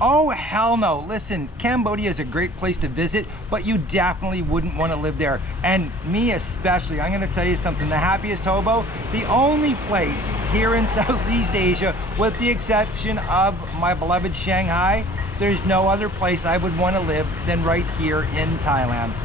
Oh, hell no. Listen, Cambodia is a great place to visit, but you definitely wouldn't want to live there. And me especially, I'm going to tell you something, the happiest hobo, the only place here in Southeast Asia, with the exception of my beloved Shanghai, there's no other place I would want to live than right here in Thailand.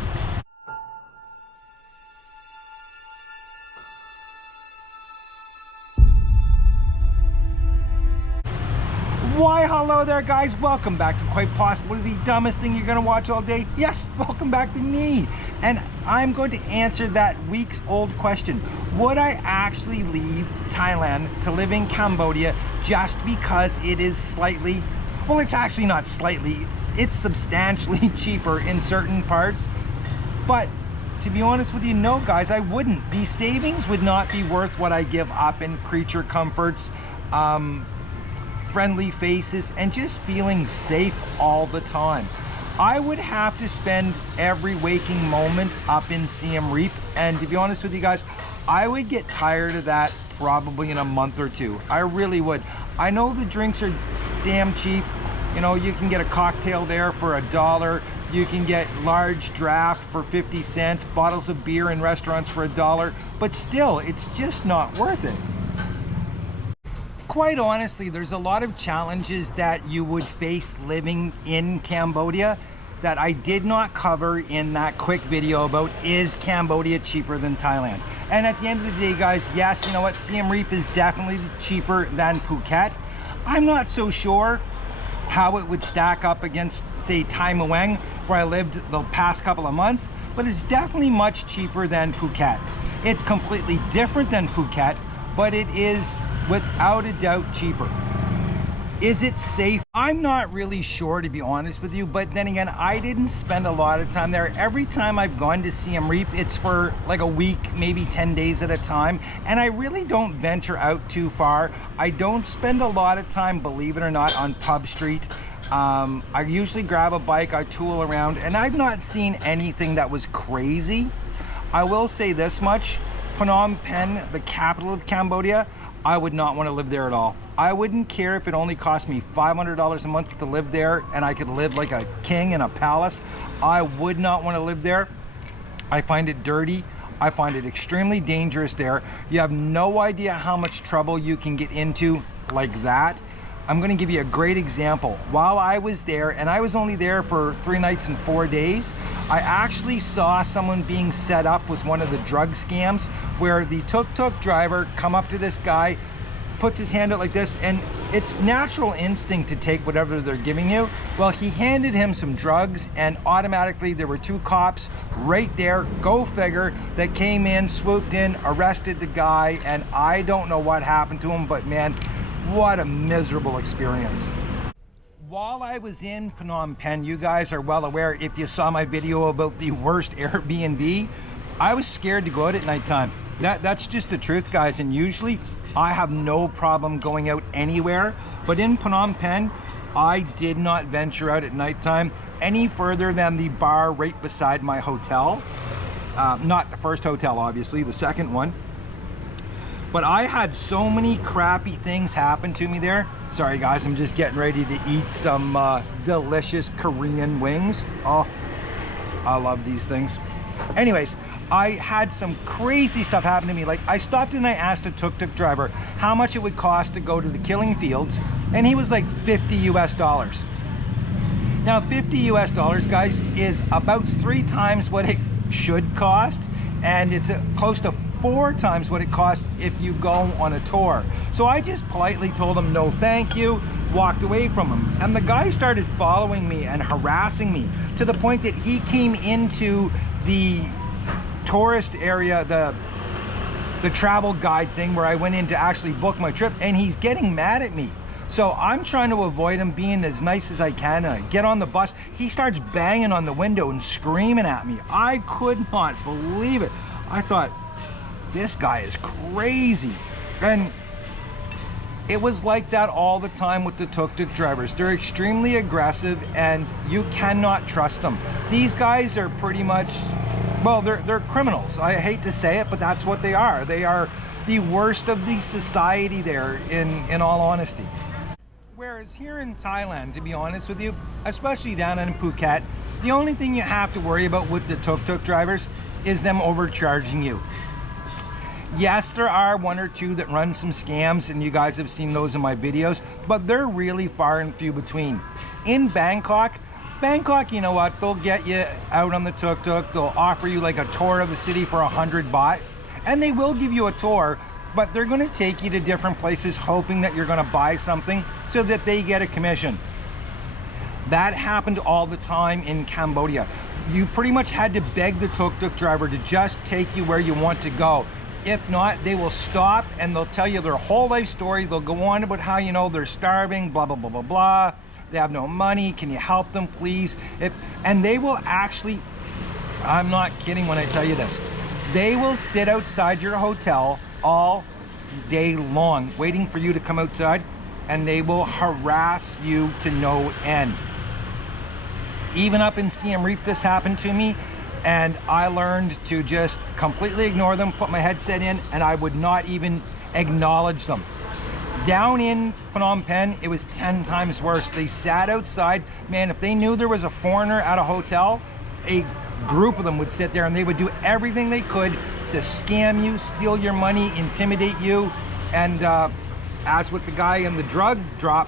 Why, hello there guys, welcome back to quite possibly the dumbest thing you're gonna watch all day. Yes, welcome back to me. And I'm going to answer that week's old question. Would I actually leave Thailand to live in Cambodia just because it is slightly, well, it's actually not slightly, it's substantially cheaper in certain parts. But to be honest with you, no guys, I wouldn't. These savings would not be worth what I give up in creature comforts, friendly faces, and just feeling safe all the time. I would have to spend every waking moment up in Siem Reap, and to be honest with you guys, I would get tired of that probably in a month or two. I really would. I know the drinks are damn cheap. You know, you can get a cocktail there for $1. You can get large draft for 50 cents, bottles of beer in restaurants for $1, but still, it's just not worth it. Quite honestly, there's a lot of challenges that you would face living in Cambodia that I did not cover in that quick video about is Cambodia cheaper than Thailand. And at the end of the day, guys, yes, you know what, Siem Reap is definitely cheaper than Phuket. I'm not so sure how it would stack up against, say, Thai Muang, where I lived the past couple of months, but it's definitely much cheaper than Phuket. It's completely different than Phuket, but it is without a doubt cheaper. Is it safe? I'm not really sure, to be honest with you, but then again, I didn't spend a lot of time there. Every time I've gone to Siem Reap, it's for like a week, maybe 10 days at a time, and I really don't venture out too far. I don't spend a lot of time, believe it or not, on Pub Street. I usually grab a bike, I tool around, and I've not seen anything that was crazy. I will say this much, Phnom Penh, the capital of Cambodia, I would not want to live there at all. I wouldn't care if it only cost me $500 a month to live there and I could live like a king in a palace. I would not want to live there. I find it dirty. I find it extremely dangerous there. You have no idea how much trouble you can get into like that. I'm going to give you a great example. While I was there, and I was only there for 3 nights and 4 days, I actually saw someone being set up with one of the drug scams where the tuk-tuk driver come up to this guy, puts his hand out like this, and it's natural instinct to take whatever they're giving you. Well, he handed him some drugs, and automatically there were 2 cops right there, go figure, that came in, swooped in, arrested the guy, and I don't know what happened to him, but man, what a miserable experience. While I was in Phnom Penh, you guys are well aware, if you saw my video about the worst Airbnb, I was scared to go out at nighttime. That's just the truth, guys, and usually I have no problem going out anywhere, but in Phnom Penh, I did not venture out at nighttime any further than the bar right beside my hotel. Not the first hotel, obviously, the second one. But I had so many crappy things happen to me there. Sorry guys, I'm just getting ready to eat some delicious Korean wings. Oh, I love these things. Anyways, I had some crazy stuff happen to me. Like, I stopped and I asked a tuk-tuk driver how much it would cost to go to the killing fields, and he was like $50 US. Now, $50 US, guys, is about 3 times what it should cost, and it's close to 4 times what it costs if you go on a tour. So I just politely told him no thank you, walked away from him. And the guy started following me and harassing me to the point that he came into the tourist area, the travel guide thing where I went in to actually book my trip, and he's getting mad at me. So I'm trying to avoid him, being as nice as I can. I get on the bus, he starts banging on the window and screaming at me. I could not believe it. I thought, this guy is crazy. And it was like that all the time with the tuk-tuk drivers. They're extremely aggressive and you cannot trust them. These guys are pretty much, well, they're criminals. I hate to say it, but that's what they are. They are the worst of the society there, in all honesty. Whereas here in Thailand, to be honest with you, especially down in Phuket, the only thing you have to worry about with the tuk-tuk drivers is them overcharging you. Yes, there are one or two that run some scams, and you guys have seen those in my videos, but they're really far and few between. In Bangkok, you know what, they'll get you out on the tuk-tuk, they'll offer you like a tour of the city for 100 baht, and they will give you a tour, but they're gonna take you to different places hoping that you're gonna buy something so that they get a commission. That happened all the time in Cambodia. You pretty much had to beg the tuk-tuk driver to just take you where you want to go. If not, they will stop and they'll tell you their whole life story. They'll go on about how, you know, they're starving, blah, blah, blah, blah, blah. They have no money. Can you help them, please? And they will actually, I'm not kidding when I tell you this, they will sit outside your hotel all day long waiting for you to come outside, and they will harass you to no end. Even up in Siem Reap, this happened to me, and I learned to just completely ignore them, put my headset in, and I would not even acknowledge them. Down in Phnom Penh, it was 10 times worse. They sat outside. Man, if they knew there was a foreigner at a hotel, a group of them would sit there and they would do everything they could to scam you, steal your money, intimidate you, and as with the guy in the drug drop,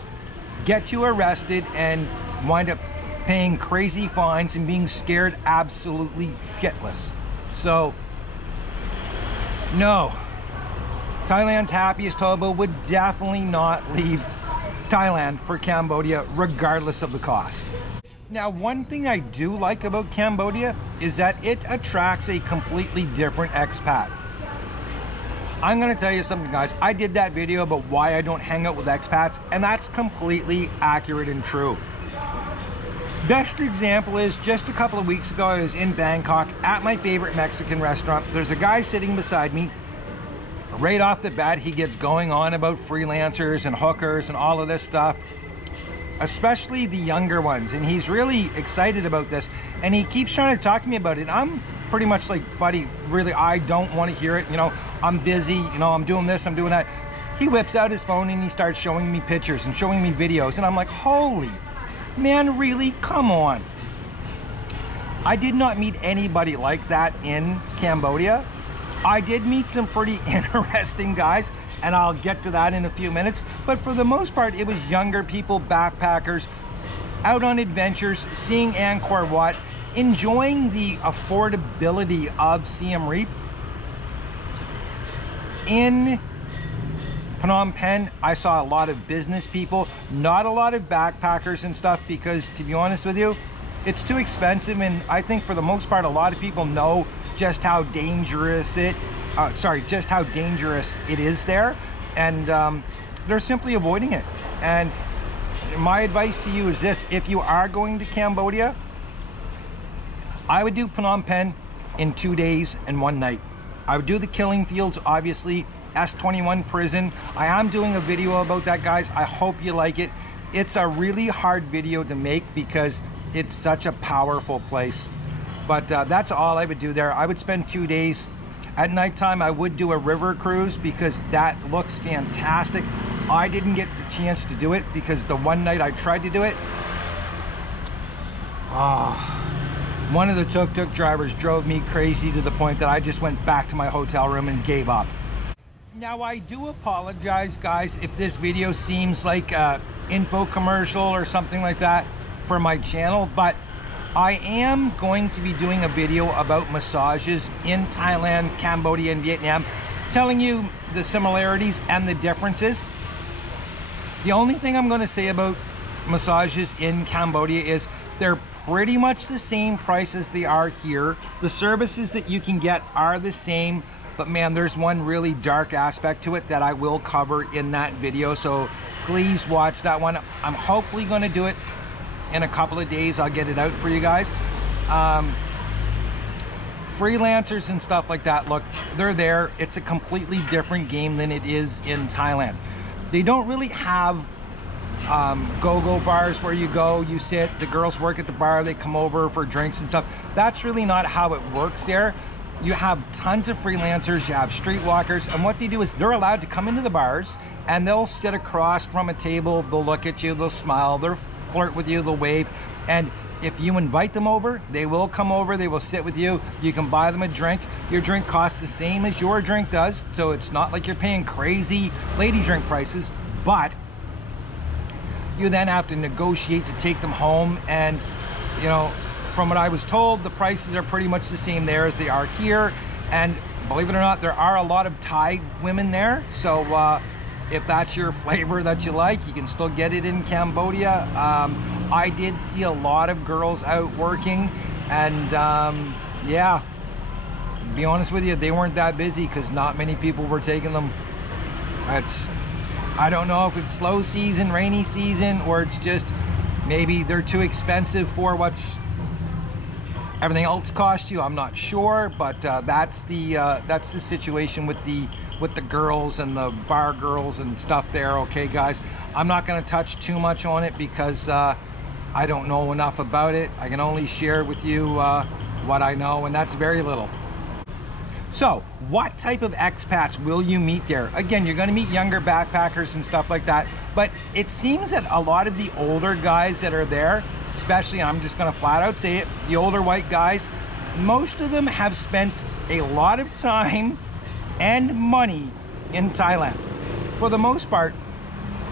get you arrested and wind up paying crazy fines and being scared absolutely shitless. So, no. Thailand's happiest hobo would definitely not leave Thailand for Cambodia, regardless of the cost. Now, one thing I do like about Cambodia is that it attracts a completely different expat. I'm gonna tell you something, guys. I did that video about why I don't hang out with expats, and that's completely accurate and true. Best example is just a couple of weeks ago, I was in Bangkok at my favorite Mexican restaurant. There's a guy sitting beside me. Right off the bat, he gets going on about freelancers and hookers and all of this stuff, especially the younger ones. And he's really excited about this. And he keeps trying to talk to me about it. I'm pretty much like, buddy, really, I don't want to hear it. You know, I'm busy, you know, I'm doing this, I'm doing that. He whips out his phone and he starts showing me pictures and showing me videos. And I'm like, holy man, really? Come on. I did not meet anybody like that in Cambodia. I did meet some pretty interesting guys, and I'll get to that in a few minutes. But for the most part, it was younger people, backpackers, out on adventures, seeing Angkor Wat, enjoying the affordability of Siem Reap. In Phnom Penh, I saw a lot of business people, not a lot of backpackers and stuff, because to be honest with you, it's too expensive, and I think for the most part, a lot of people know just how dangerous it is there, and they're simply avoiding it. And my advice to you is this: if you are going to Cambodia, I would do Phnom Penh in 2 days and 1 night. I would do the killing fields, obviously, S21 prison. I am doing a video about that, guys. I hope you like it. It's a really hard video to make because it's such a powerful place. But that's all I would do there. I would spend 2 days. At nighttime, I would do a river cruise because that looks fantastic. I didn't get the chance to do it because the one night I tried to do it, one of the tuk-tuk drivers drove me crazy to the point that I just went back to my hotel room and gave up. Now, I do apologize, guys, if this video seems like an info commercial or something like that for my channel, but I am going to be doing a video about massages in Thailand, Cambodia, and Vietnam, telling you the similarities and the differences. The only thing I'm going to say about massages in Cambodia is they're pretty much the same price as they are here. The services that you can get are the same, but man, there's one really dark aspect to it that I will cover in that video, so please watch that one. I'm hopefully going to do it in a couple of days. I'll get it out for you guys. Freelancers and stuff like that, look, they're there. It's a completely different game than it is in Thailand. They don't really have go-go bars where you go, you sit, the girls work at the bar, they come over for drinks and stuff. That's really not how it works there. You have tons of freelancers, you have streetwalkers, and what they do is they're allowed to come into the bars and they'll sit across from a table, they'll look at you, they'll smile, they'll flirt with you, they'll wave, and if you invite them over, they will come over, they will sit with you, you can buy them a drink. Your drink costs the same as your drink does, so it's not like you're paying crazy lady drink prices, but you then have to negotiate to take them home. And you know, from what I was told, the prices are pretty much the same there as they are here. And believe it or not, there are a lot of Thai women there, so if that's your flavor that you like, you can still get it in Cambodia. I did see a lot of girls out working, and yeah, to be honest with you, they weren't that busy because not many people were taking them. I don't know if it's slow season, rainy season, or it's just maybe they're too expensive for what's everything else costs you. I'm not sure, but that's the situation with the girls and the bar girls and stuff there. Okay, guys, I'm not going to touch too much on it because I don't know enough about it. I can only share with you what I know, and that's very little. So what type of expats will you meet there? Again, you're going to meet younger backpackers and stuff like that, but it seems that a lot of the older guys that are there, especially, I'm just going to flat out say it, the older white guys, most of them have spent a lot of time and money in Thailand. For the most part,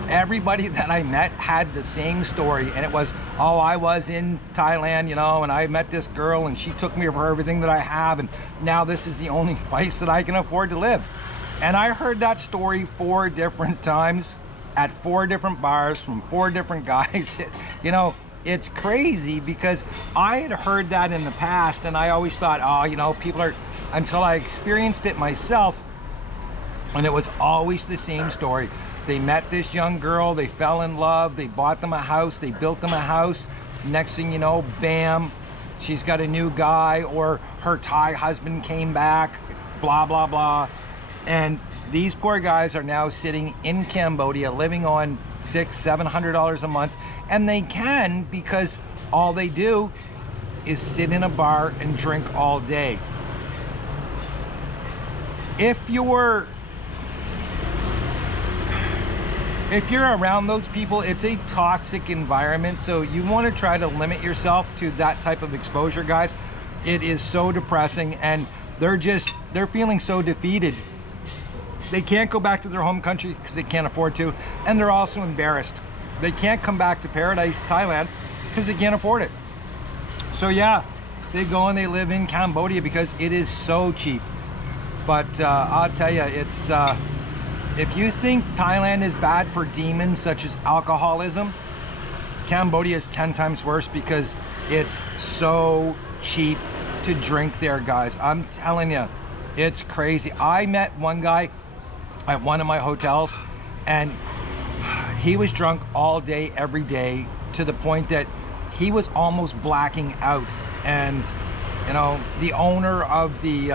everybody that I met had the same story, and it was, oh, I was in Thailand, you know, and I met this girl and she took me for everything that I have, and now this is the only place that I can afford to live. And I heard that story 4 different times at 4 different bars from 4 different guys. You know, it's crazy because I had heard that in the past, and I always thought, oh, you know, people are, until I experienced it myself, and it was always the same story. They met this young girl, they fell in love, they bought them a house, they built them a house. Next thing you know, bam, she's got a new guy, or her Thai husband came back, blah, blah, blah. And these poor guys are now sitting in Cambodia living on $600-700 a month, and they can because all they do is sit in a bar and drink all day. If you're around those people, it's a toxic environment, so you want to try to limit yourself to that type of exposure, guys. It is so depressing, and they're feeling so defeated. They can't go back to their home country because they can't afford to, and they're also embarrassed. They can't come back to paradise, Thailand, because they can't afford it. So yeah, they go and they live in Cambodia because it is so cheap. But I'll tell you, it's if you think Thailand is bad for demons such as alcoholism, Cambodia is 10 times worse because it's so cheap to drink there, guys. I'm telling you, it's crazy. I met one guy at one of my hotels, and he was drunk all day, every day, to the point that he was almost blacking out. And you know, the owner of the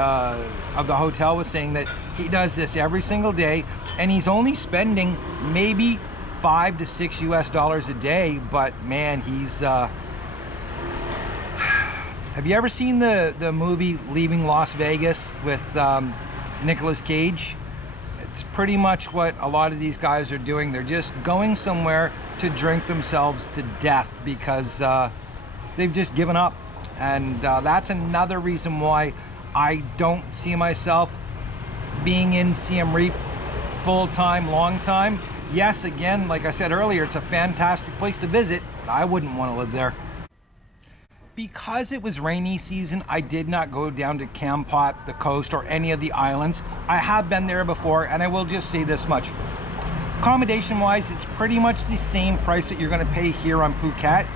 hotel was saying that he does this every single day, and he's only spending maybe $5 to $6 US a day. But man, he's have you ever seen the movie Leaving Las Vegas with Nicolas Cage? It's pretty much what a lot of these guys are doing. They're just going somewhere to drink themselves to death because they've just given up. And that's another reason why I don't see myself being in Siem Reap full-time, long-time. Yes, again, like I said earlier, it's a fantastic place to visit, but I wouldn't want to live there. Because it was rainy season, I did not go down to Kampot, the coast, or any of the islands. I have been there before, and I will just say this much. Accommodation-wise, it's pretty much the same price that you're going to pay here on Phuket.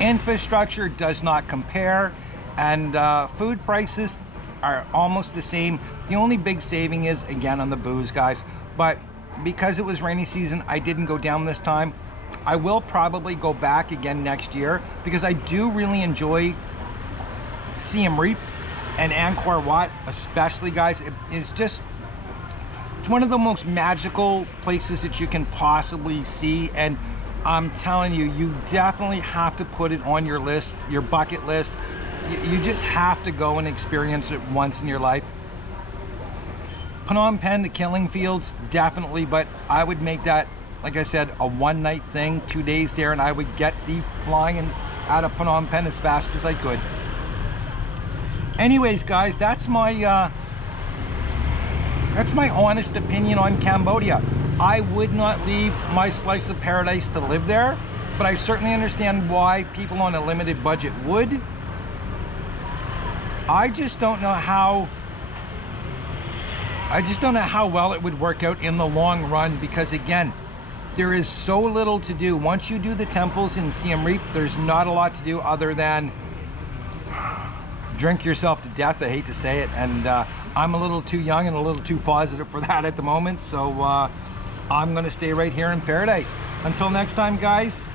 Infrastructure does not compare, and food prices are almost the same. The only big saving is, again, on the booze, guys. But because it was rainy season, I didn't go down this time. I will probably go back again next year because I do really enjoy Siem Reap and Angkor Wat, especially, guys. It's one of the most magical places that you can possibly see, and I'm telling you, you definitely have to put it on your list, your bucket list. You just have to go and experience it once in your life. Phnom Penh, the killing fields, definitely, but I would make that, like I said, a one-night thing, 2 days there, and I would get the flying out of Phnom Penh as fast as I could. Anyways, guys, that's my honest opinion on Cambodia. I would not leave my slice of paradise to live there, but I certainly understand why people on a limited budget would. I just don't know how well it would work out in the long run, because again, there is so little to do. Once you do the temples in Siem Reap, there's not a lot to do other than drink yourself to death. I hate to say it, and I'm a little too young and a little too positive for that at the moment, so I'm gonna stay right here in paradise. Until next time, guys,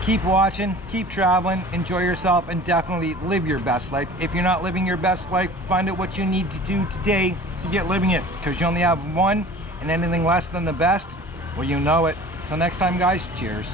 keep watching, keep traveling, enjoy yourself, and definitely live your best life. If you're not living your best life, find out what you need to do today to get living it, because you only have one, and anything less than the best, well, you know it. Till next time, guys, cheers.